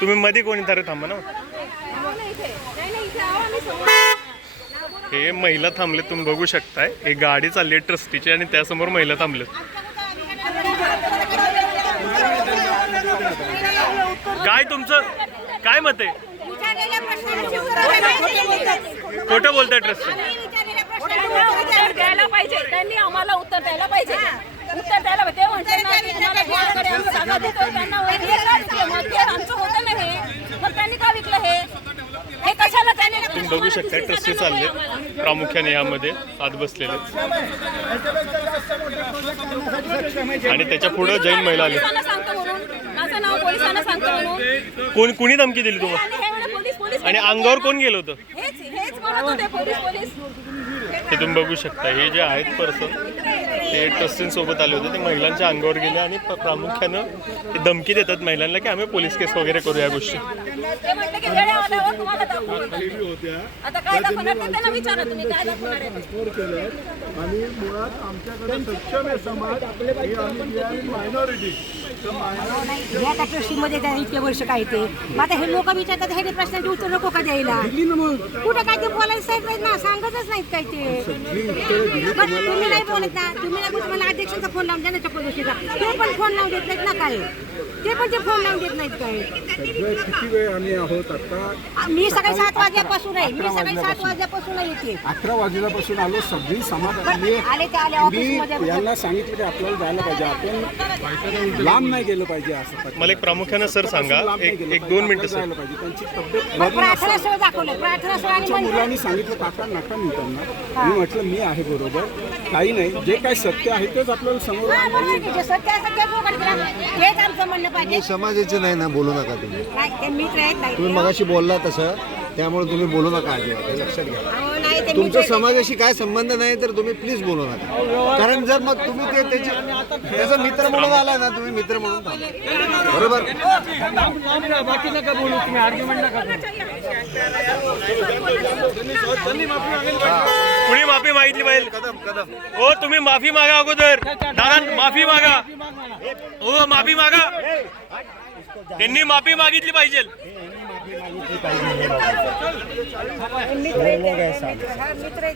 तुम्ही मध्ये कोणीतरी थांबा ना. हे महिला थांबले तुम्ही बघू शकताय. हे गाडी चालली आहे ट्रस्टीची आणि त्यासमोर महिला थांबलेत. काय तुमचं? काय मत आहे? खोटं बोलताय ट्रस्टी उत्तर द्यायला पाहिजे. त्यांनी आम्हाला उत्तर द्यायला पाहिजे उत्तर द्यायला पाहिजे ते म्हणतात ना की तुम्हाला देतो त्यांना वैद्य का मग ते आमचं होतं ना हे. मग त्यांनी का विकलं हे? हे कशाला त्यांनी तुम्ही बघू शकता ट्रस्टी चालले. प्रामुख्याने यामध्ये आत बसलेले. आणि त्याच्या पुढे जैन महिला आली. माझं नाव पोलिसांना सांगतो म्हणून. कोण कुणी धमकी दिली तुम्हाला? आणि अंगावर कोण गेलं होतं? हे तुम्ही बघू शकता. हे जे आहेत पर्सन ते ट्रस्टींसोबत आले होते ते महिलांच्या अंगावर गेले आणि प्रामुख्यानं ते धमकी देतात महिलांना की आम्ही पोलीस केस वगैरे करू या गोष्टी. आणि मुळात आमच्याकडे सक्षम आहे समाज. ही मायनॉरिटी या त्या इतके वर्ष काय ते? मग आता हे लोक विचारतात हे प्रश्नाचे उत्तर नको का द्यायला? कुठं काय ते नाहीत ना सांगतच नाहीत काय ते. तुम्ही नाही बोलत तुम्ही मला अध्यक्षांचा फोन लावून द्या ना चक्रोशीचा तो पण फोन लावून देत नाहीत ना काय? ते पण ते फोन लावून देत नाहीत काय सगळं किती वेळ आम्ही आहोत आता? मी सकाळी सात वाजल्यापासून आहे. मी सकाळी सात वाजल्यापासून येते अकरा वाजल्यापासून आलो सगळी समाज आली ते आले मी यांना सांगितलं की आपल्याला जायला पाहिजे. आपण लांब नाही गेलं पाहिजे असं मला एक प्रामुख्यानं सर सांगा. लांब नाही एक गेलं एक पाहिजे. दोन मिनिटं सर. जायला पाहिजे. त्यांची तब्येत मग बरी प्रार्थना नसताना स्थळ दाखवलं. प्रार्थना स्थळ आणि आमच्या मंदिर. मुलांनी सांगितलं काका नका मी त्यांना. मी म्हटलं मी आहे बरोबर. काही नाही. जे काही सत्य आहे तेच आपल्याला समोर हा, आणलं. बरोबर आहे. जे सत्य. हेच आमचं म्हणणं. पाहिजे. समाजाचे नाही ना बोलू नका तुम्ही. नाही ते मित्र आहेत नाही तुम्ही मगाशी बोलला तसं त्यामुळे तुम्ही बोलू नका अजिबात हे लक्षात घ्या. अहो, नाही ते तुमचा आहेत. समाजाशी काय संबंध नाही तर तुम्ही प्लीज बोलू नका. कारण जर मग तुम्ही ते त्याचे त्याचा मित्र म्हणून आला ना तुम्ही मित्र म्हणून थांबा. बरोबर? कुणी माफी मागितली पाहिजे? हो तुम्ही माफी मागा अगोदर. दादा माफी मागा. हो माफी मागा. त्यांनी माफी मागितली पाहिजे. मित्र